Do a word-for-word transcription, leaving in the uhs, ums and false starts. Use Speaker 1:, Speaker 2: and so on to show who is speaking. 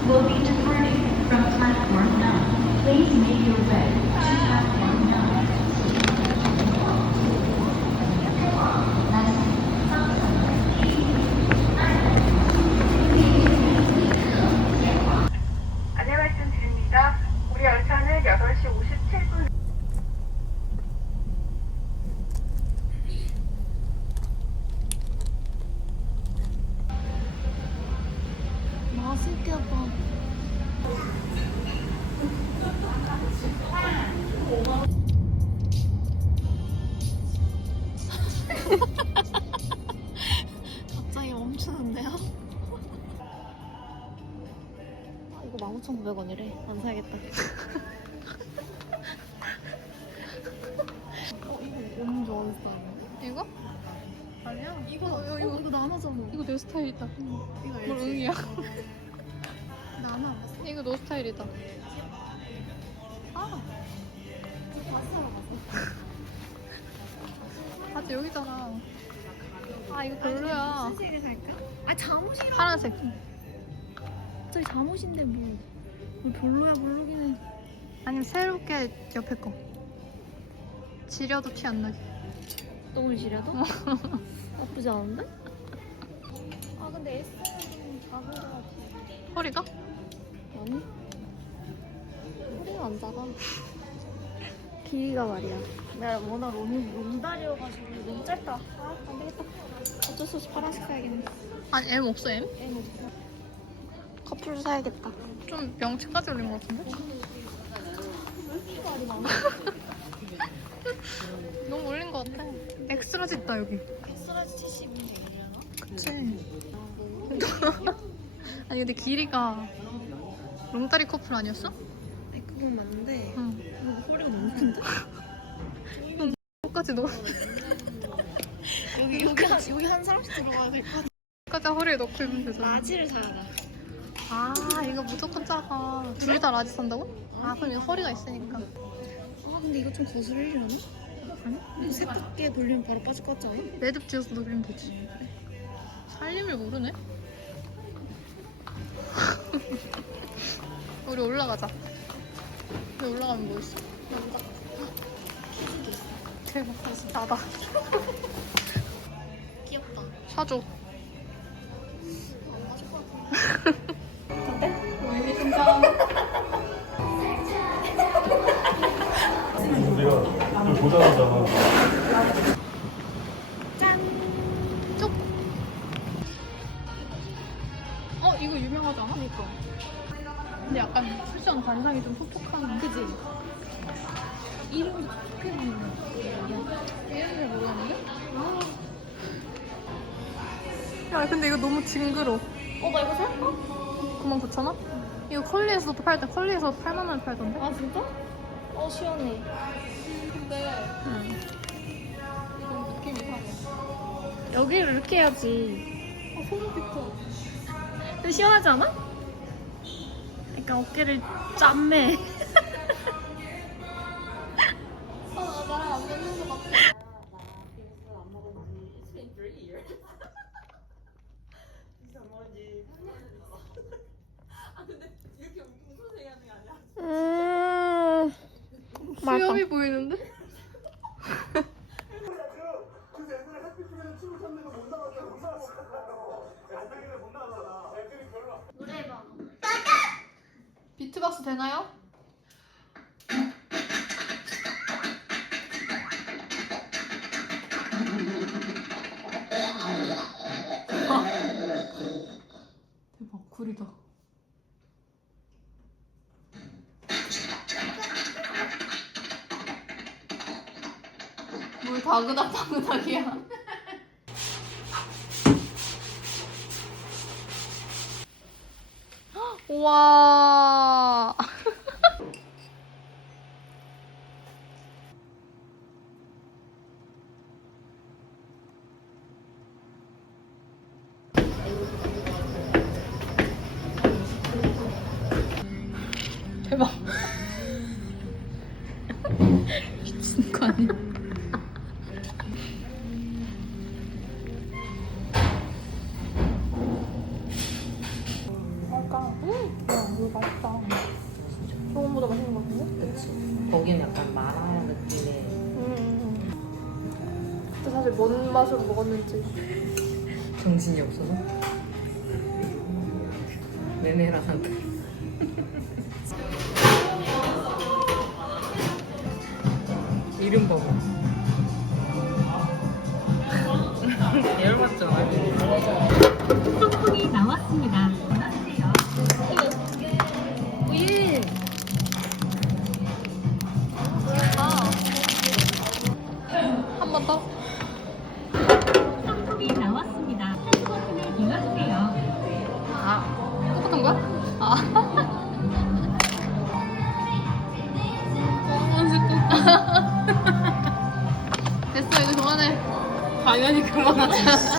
Speaker 1: will be departing from platform nine. Please make your way to platform nine.
Speaker 2: 안내 말씀드립니다. 우리 열차는 여덟 시 오십칠 분
Speaker 3: 맛있겠다. 갑자기 멈추는데요? 아, 이거 만 오천구백 원이래. 안 사야겠다. 어, 이거 너무 좋아했어요.
Speaker 4: 이거? 아니야.
Speaker 3: 이거, 어, 이거, 이거 나눠잖아.
Speaker 4: 이거 내 스타일이다.
Speaker 3: 이거
Speaker 4: 뭘
Speaker 3: 알지?
Speaker 4: 응이야?
Speaker 3: 나눠 안 봤어?
Speaker 4: 이거 너 스타일이다. 아,
Speaker 3: 이거 봤어, 봤어.
Speaker 4: 바지 여기잖아. 아, 이거 별로야.
Speaker 3: 무슨 색을 살까? 아, 잠옷이랑.
Speaker 4: 파란색.
Speaker 3: 저희 잠옷인데 뭐, 뭐 별로야, 별로긴 해.
Speaker 4: 아니면 새롭게 옆에 거. 지려도 티 안 나게.
Speaker 3: 똥을 지려도? 나쁘지 않은데? 아, 근데 S는 좀 작은 것 같아.
Speaker 4: 허리가?
Speaker 3: 아니? 허리가 안 작아. 길이가 말이야. 내가 워낙 롱, 롱다리여가지고 너무 짧다. 아, 안 되겠다. 어쩔 수 없이 파란색 사야겠네.
Speaker 4: 아니, M 없어, M?
Speaker 3: M 없어. 커플 사야겠다.
Speaker 4: 좀 명치까지 올린 것 같은데?
Speaker 3: 말이 많아.
Speaker 4: 너무 올린 것 같아. 엑스라지 있다, 여기.
Speaker 3: 엑스라지 칠십 입으면 되려나?
Speaker 4: 그치. 아니, 근데 길이가 롱다리 커플 아니었어?
Speaker 3: 아니, 그건 맞는데.
Speaker 4: 응.
Speaker 3: 이거 허리가 너무 큰데?
Speaker 4: 똑같이 넣어.
Speaker 3: 여기, 여기, 한, 여기 한 사람씩 들어가야 될 것 같아.
Speaker 4: 똑같이 허리에 넣고 입으면 되잖아.
Speaker 3: 라지를 사야 돼.
Speaker 4: 아, 이거 무조건 작아. 둘 다 라지 산다고? 아, 그럼 이거 허리가 있으니까.
Speaker 3: 아, 근데 이거 좀 거슬리려나? 아니? 이거 새롭게 돌리면 바로 빠질 것 같지 않아?
Speaker 4: 매듭 지어서 넣으면 되지. 살림을 모르네? 우리 올라가자. 우리 올라가면 뭐 있어?
Speaker 3: 남자. 키즈도 있어.
Speaker 4: 대박. 나다.
Speaker 3: 귀엽다.
Speaker 4: 사줘.
Speaker 3: 안 맞을 것 같은데.
Speaker 4: 왜 진짜.
Speaker 5: 우리가 좀 조절하다가
Speaker 3: 짠!
Speaker 4: 쪽. 어, 이거 유명하지 않아?
Speaker 3: 그니까.
Speaker 4: 근데 약간 쿠션 반상이 좀 촉촉한.
Speaker 3: 그지? 이름도 크게 보이네.
Speaker 4: 이름을 모르겠는데? 아. 야, 근데 이거 너무 징그러.
Speaker 3: 어, 나 이거 살까?
Speaker 4: 구만 구천 원? 이거 컬리에서도 팔던, 컬리에서 팔만 원 팔던데?
Speaker 3: 아, 진짜? 어, 시원해.
Speaker 4: 근데
Speaker 3: 응.
Speaker 4: 이건 느낌 이상해.
Speaker 3: 여기를 이렇게 해야지.
Speaker 4: 아, 소름 끼쳐.
Speaker 3: 근데 시원하지 않아? 약간 어깨를 짬매.
Speaker 4: 아, 나랑 안 맞는 것 같아.
Speaker 3: 음.
Speaker 4: 수염이 보이는데?
Speaker 3: 노래방.
Speaker 4: 비트박스 되나요? 대박, 구리다. 뭘 다그닥 다그닥이야. 우와. 대박. 미친 거 아니야? 뭘까?
Speaker 3: 여기 맛있다. 저번보다 맛있는 것 같은데?
Speaker 6: 그치. 거기는 약간 마라 느낌의
Speaker 3: 음. 근데 사실 뭔 맛으로 먹었는지.
Speaker 6: 정신이 없어서. 매매라 상태. 이름 봐봐. 열받죠?
Speaker 1: 상품이 나왔습니다. 원하세요.
Speaker 4: 우유. 아. 한 번 더.
Speaker 1: 상품이 나왔습니다. 버튼을 눌러주세요.
Speaker 4: 아. 똑같은 거야? 아. 어, 맛있겠다. 됐어, 이거 그만해.
Speaker 6: 당연히 그만하지.